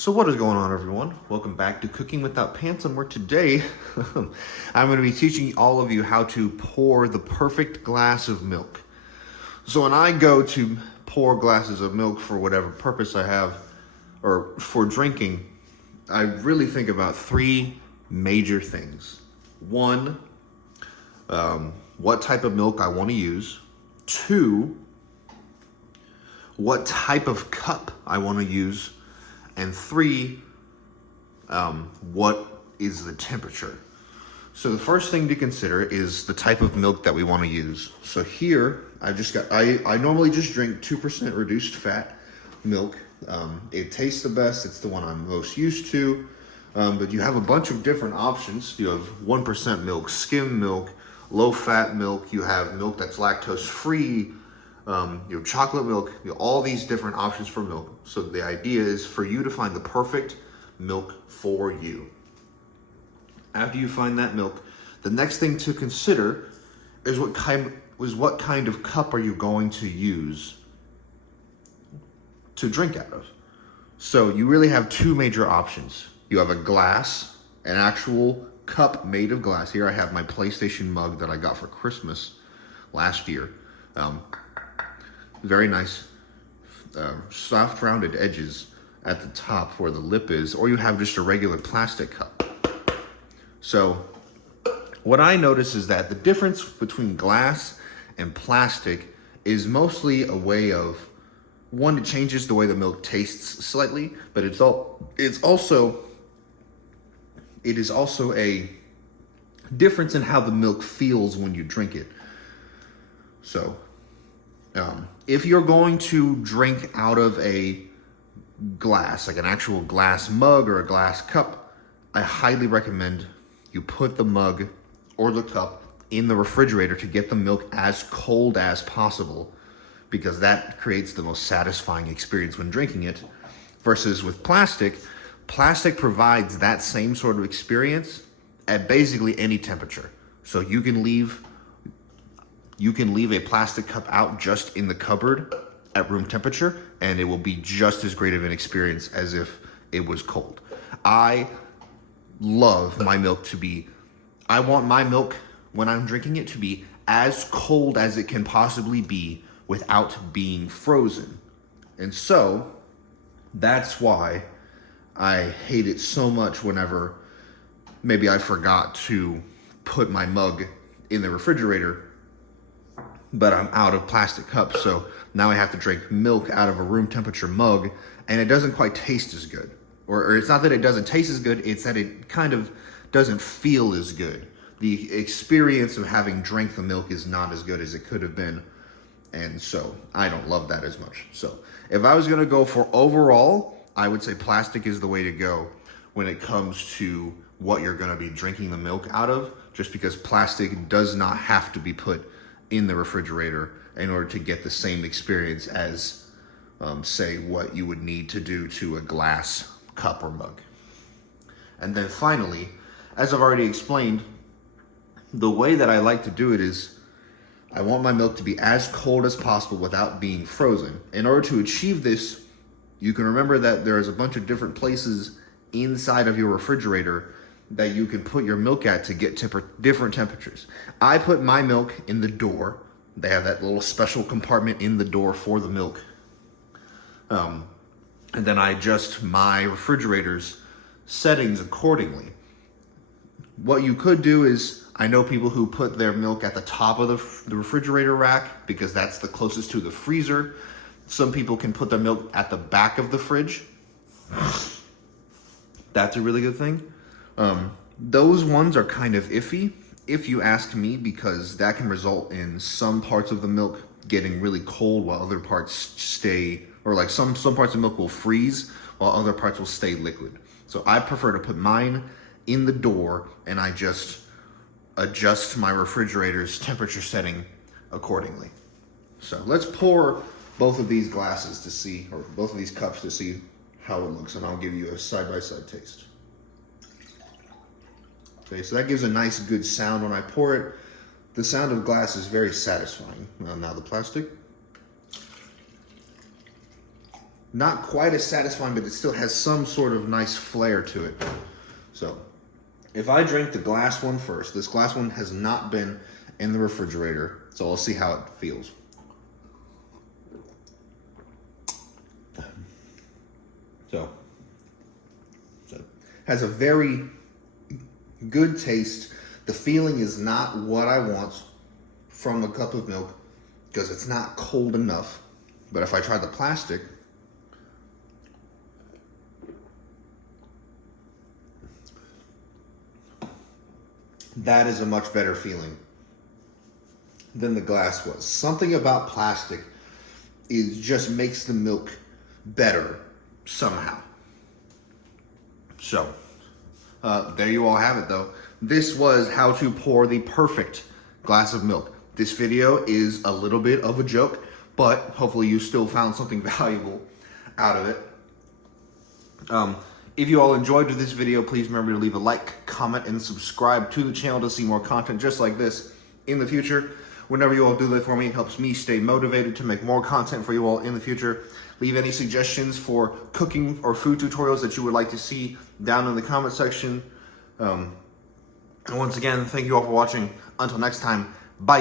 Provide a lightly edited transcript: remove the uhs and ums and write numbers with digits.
So what is going on, everyone? Welcome back to Cooking Without Pants, and where today I'm going to be teaching all of you how to pour the perfect glass of milk. So when I go to pour glasses of milk for whatever purpose I have, or for drinking, I really think about three major things. One, what type of milk I want to use. Two, what type of cup I want to use. And three, what is the temperature? So the first thing to consider is the type of milk that we want to use. So here, I normally just drink 2% reduced fat milk. It tastes the best. It's the one I'm most used to. But you have a bunch of different options. You have 1% milk, skim milk, low fat milk. You have milk that's lactose free. You have chocolate milk, all these different options for milk. So the idea is for you to find the perfect milk for you. After you find that milk, the next thing to consider is what kind of cup are you going to use to drink out of. So you really have two major options. You have a glass, an actual cup made of glass. Here I have my PlayStation mug that I got for Christmas last year. Very nice, soft rounded edges at the top where the lip is, or you have just a regular plastic cup. So what I notice is that the difference between glass and plastic is mostly a way of, one, it changes the way the milk tastes slightly, but it is also a difference in how the milk feels when you drink it. So if you're going to drink out of a glass, like an actual glass mug or a glass cup, I highly recommend you put the mug or the cup in the refrigerator to get the milk as cold as possible, because that creates the most satisfying experience when drinking it. Versus with plastic provides that same sort of experience at basically any temperature. So you can leave a plastic cup out just in the cupboard at room temperature, and it will be just as great of an experience as if it was cold. I love my milk I want my milk, when I'm drinking it, to be as cold as it can possibly be without being frozen. And so that's why I hate it so much whenever maybe I forgot to put my mug in the refrigerator, but I'm out of plastic cups, so now I have to drink milk out of a room temperature mug, and it doesn't quite taste as good. Or it's not that it doesn't taste as good, it's that it kind of doesn't feel as good. The experience of having drank the milk is not as good as it could have been, and so I don't love that as much. So if I was gonna go for overall, I would say plastic is the way to go when it comes to what you're gonna be drinking the milk out of, just because plastic does not have to be put in the refrigerator in order to get the same experience as, say, what you would need to do to a glass cup or mug. And then finally, as I've already explained, the way that I like to do it is I want my milk to be as cold as possible without being frozen. In order to achieve this, you can remember that there's a bunch of different places inside of your refrigerator that you can put your milk at to get different temperatures. I put my milk in the door. They have that little special compartment in the door for the milk. And then I adjust my refrigerator's settings accordingly. What you could do is, I know people who put their milk at the top of the refrigerator rack because that's the closest to the freezer. Some people can put their milk at the back of the fridge. That's a really good thing. Those ones are kind of iffy, if you ask me, because that can result in some parts of the milk getting really cold while other parts stay, or like some parts of milk will freeze while other parts will stay liquid. So I prefer to put mine in the door, and I just adjust my refrigerator's temperature setting accordingly. So let's pour both of these glasses to see, or both of these cups to see how it looks, and I'll give you a side-by-side taste. Okay, so that gives a nice good sound when I pour it. The sound of glass is very satisfying. Now the plastic. not quite as satisfying, but it still has some sort of nice flair to it. So if I drink the glass one first, this glass one has not been in the refrigerator, so I'll see how it feels. So has a very good taste. The feeling is not what I want from a cup of milk because it's not cold enough. But if I try the plastic, that is a much better feeling than the glass was. Something about plastic just makes the milk better somehow. So, there you all have it though. This was how to pour the perfect glass of milk. This video is a little bit of a joke, but hopefully you still found something valuable out of it. If you all enjoyed this video, please remember to leave a like, comment, and subscribe to the channel to see more content just like this in the future. Whenever you all do that for me, it helps me stay motivated to make more content for you all in the future. Leave any suggestions for cooking or food tutorials that you would like to see down in the comment section. And once again, thank you all for watching. Until next time, bye.